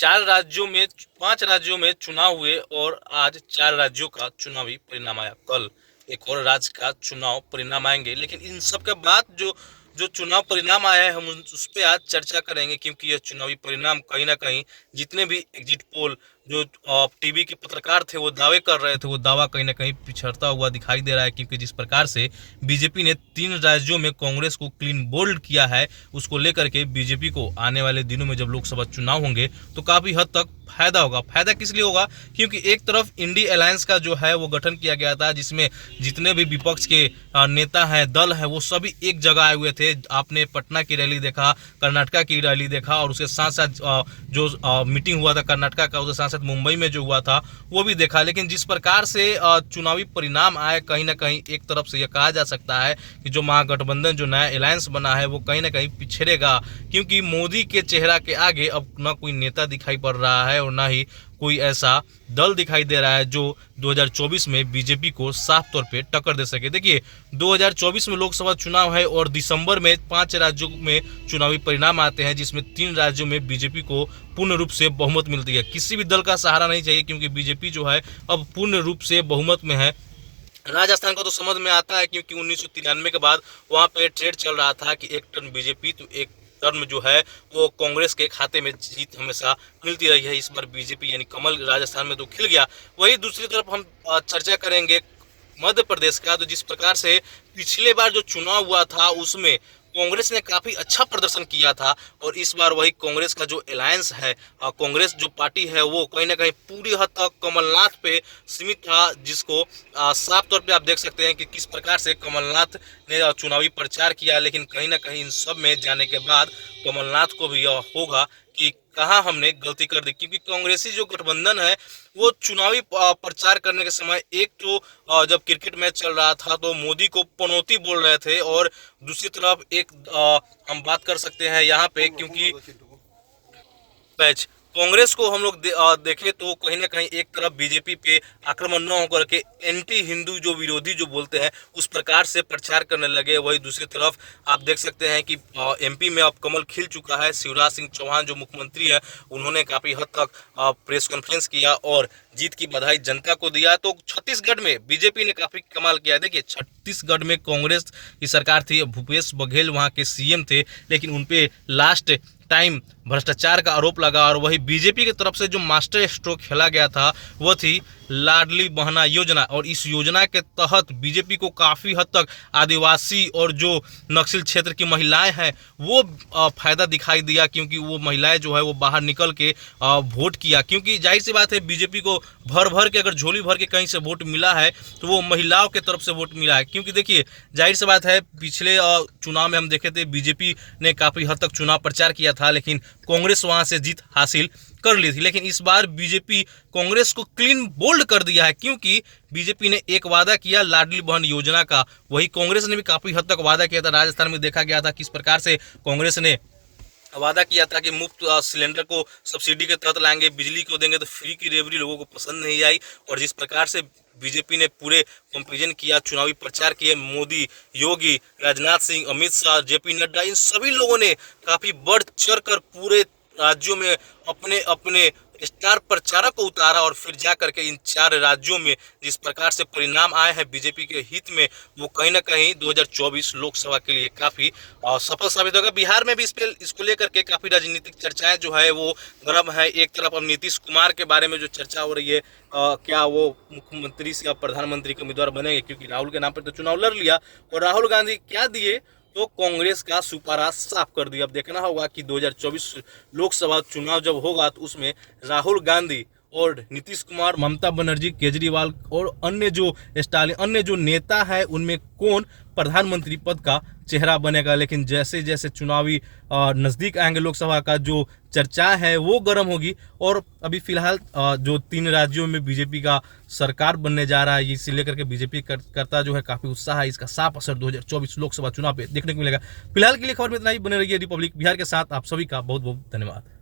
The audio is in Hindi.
4 राज्यों में 5 राज्यों में चुनाव हुए और आज 4 राज्यों का चुनावी परिणाम आया। कल एक और राज्य का चुनाव परिणाम आएंगे, लेकिन इन सब के बाद जो जो चुनाव परिणाम आया है हम उस पे आज चर्चा करेंगे, क्योंकि यह चुनावी परिणाम कहीं ना कहीं जितने भी एग्जिट पोल जो टीवी के पत्रकार थे वो दावे कर रहे थे, वो दावा कहीं ना कहीं पिछड़ता हुआ दिखाई दे रहा है। क्योंकि जिस प्रकार से बीजेपी ने 3 राज्यों में कांग्रेस को क्लीन बोल्ड किया है, उसको लेकर के बीजेपी को आने वाले दिनों में जब लोकसभा चुनाव होंगे तो काफी हद तक फायदा होगा। फायदा किस लिए होगा? क्योंकि एक तरफ इंडी अलायंस का जो है वो गठन किया गया था, जिसमें जितने भी विपक्ष के नेता हैं, दल है, वो सभी एक जगह आए हुए थे। आपने पटना की रैली देखा, कर्नाटका की रैली देखा, और उसके साथ साथ जो मीटिंग हुआ था कर्नाटका का, उसके साथ साथ मुंबई में जो हुआ था वो भी देखा। लेकिन जिस प्रकार से चुनावी परिणाम आए, कहीं ना कहीं एक तरफ से यह कहा जा सकता है कि जो महागठबंधन, जो नया अलायंस बना है, वो कहीं ना कहीं पिछड़ेगा। क्योंकि मोदी के चेहरा के आगे अब ना कोई नेता दिखाई पड़ रहा है और ना ही कोई ऐसा दल दिखाई दे रहा है जो 2024 में बीजेपी को साफ तौर पे टक्कर दे सके। देखिए, 2024 में लोकसभा चुनाव है और दिसंबर में 5 राज्यों में चुनावी परिणाम आते हैं, जिसमें 3 राज्यों में बीजेपी को पूर्ण रूप से बहुमत मिलती है। किसी भी दल का सहारा नहीं चाहिए, क्योंकि बीजेपी जो है अब पूर्ण रूप से बहुमत में है। राजस्थान का तो समझ में आता है, क्योंकि 1993 के बाद वहां पे ट्रेड चल रहा था कि एक टर्म बीजेपी तो एक टर्म जो है वो कांग्रेस के खाते में जीत हमेशा मिलती रही है। इस बार बीजेपी यानी कमल राजस्थान में तो खिल गया। वही दूसरी तरफ हम चर्चा करेंगे मध्य प्रदेश का। तो जिस प्रकार से पिछले बार जो चुनाव हुआ था उसमें कांग्रेस ने काफी अच्छा प्रदर्शन किया था, और इस बार वही कांग्रेस का जो अलायंस है, कांग्रेस जो पार्टी है, वो कहीं ना कहीं पूरी हद तक कमलनाथ पे सीमित था। जिसको साफ तौर पे आप देख सकते हैं कि किस प्रकार से कमलनाथ ने चुनावी प्रचार किया। लेकिन कहीं ना कहीं इन सब में जाने के बाद कमलनाथ को भी यह होगा कि कहाँ हमने गलती कर दी। क्योंकि कांग्रेसी जो गठबंधन है वो चुनावी प्रचार करने के समय एक तो जब क्रिकेट मैच चल रहा था तो मोदी को पनौती बोल रहे थे, और दूसरी तरफ एक हम बात कर सकते हैं यहाँ पे, क्योंकि पैच कांग्रेस को हम लोग देखें तो कहीं ना कहीं एक तरफ बीजेपी पे आक्रमण न होकर के एंटी हिंदू जो विरोधी जो बोलते हैं उस प्रकार से प्रचार करने लगे। वही दूसरी तरफ आप देख सकते हैं कि एमपी में अब कमल खिल चुका है। शिवराज सिंह चौहान जो मुख्यमंत्री है, उन्होंने काफी हद तक प्रेस कॉन्फ्रेंस किया और जीत की बधाई जनता को दिया। तो छत्तीसगढ़ में बीजेपी ने काफी कमाल किया। देखिए, छत्तीसगढ़ में कांग्रेस की सरकार थी, भूपेश बघेल वहां के सीएम थे, लेकिन उनपे लास्ट टाइम भ्रष्टाचार का आरोप लगा। और वही बीजेपी की तरफ से जो मास्टर स्ट्रोक खेला गया था वह थी लाडली बहना योजना, और इस योजना के तहत बीजेपी को काफ़ी हद तक आदिवासी और जो नक्सल क्षेत्र की महिलाएं हैं वो फायदा दिखाई दिया। क्योंकि वो महिलाएं जो है वो बाहर निकल के वोट किया। क्योंकि जाहिर सी बात है, बीजेपी को भर भर के अगर झोली भर के कहीं से वोट मिला है तो वो महिलाओं के तरफ से वोट मिला है। क्योंकि देखिए, जाहिर सी बात है, पिछले चुनाव में हम देखे थे बीजेपी ने काफ़ी हद तक चुनाव प्रचार किया था, लेकिन कांग्रेस वहां से जीत हासिल कर ली थी। लेकिन इस बार बीजेपी कांग्रेस को क्लीन बोल्ड कर दिया है, क्योंकि बीजेपी ने एक वादा किया लाडली बहन योजना का, वही कांग्रेस ने भी काफी हद तक वादा किया था। राजस्थान में देखा गया था किस प्रकार से कांग्रेस ने वादा किया था कि मुफ्त सिलेंडर को सब्सिडी के तहत लाएंगे, बिजली को देंगे, तो फ्री की डिलीवरी लोगों को पसंद नहीं आई। और जिस प्रकार से बीजेपी ने पूरे कंपेरिजन किया, चुनावी प्रचार किए, मोदी, योगी, राजनाथ सिंह, अमित शाह, जेपी नड्डा, इन सभी लोगों ने काफी बढ़ चढ़ कर पूरे राज्यों में अपने अपने स्टार प्रचारक को उतारा। और फिर जा करके इन 4 राज्यों में जिस प्रकार से परिणाम आए हैं बीजेपी के हित में, वो कहीं ना कहीं 2024 लोकसभा के लिए काफी सफल साबित होगा। बिहार में भी इसको लेकर के काफी राजनीतिक चर्चाएं जो है वो गर्म है। एक तरफ अब नीतीश कुमार के बारे में जो चर्चा हो रही है, क्या वो मुख्यमंत्री से अब प्रधानमंत्री के उम्मीदवार बनेंगे, क्योंकि राहुल के नाम पर तो चुनाव लड़ लिया। और राहुल गांधी क्या दिए, तो कांग्रेस का सुपारा साफ कर दिया। अब देखना होगा कि 2024 लोकसभा चुनाव जब होगा तो उसमें राहुल गांधी और नीतीश कुमार, ममता बनर्जी, केजरीवाल और अन्य जो स्टालिन, अन्य जो नेता है, उनमें कौन प्रधानमंत्री पद का चेहरा बनेगा। लेकिन जैसे जैसे चुनावी नज़दीक आएंगे लोकसभा का, जो चर्चा है वो गर्म होगी। और अभी फिलहाल जो 3 राज्यों में बीजेपी का सरकार बनने जा रहा है, इसे लेकर के बीजेपी करता जो है काफ़ी उत्साह है। इसका साफ असर 2024 लोकसभा चुनाव पे देखने को मिलेगा। फिलहाल के लिए खबर में इतना ही। बने रहिए रिपब्लिक बिहार के साथ। आप सभी का बहुत बहुत धन्यवाद।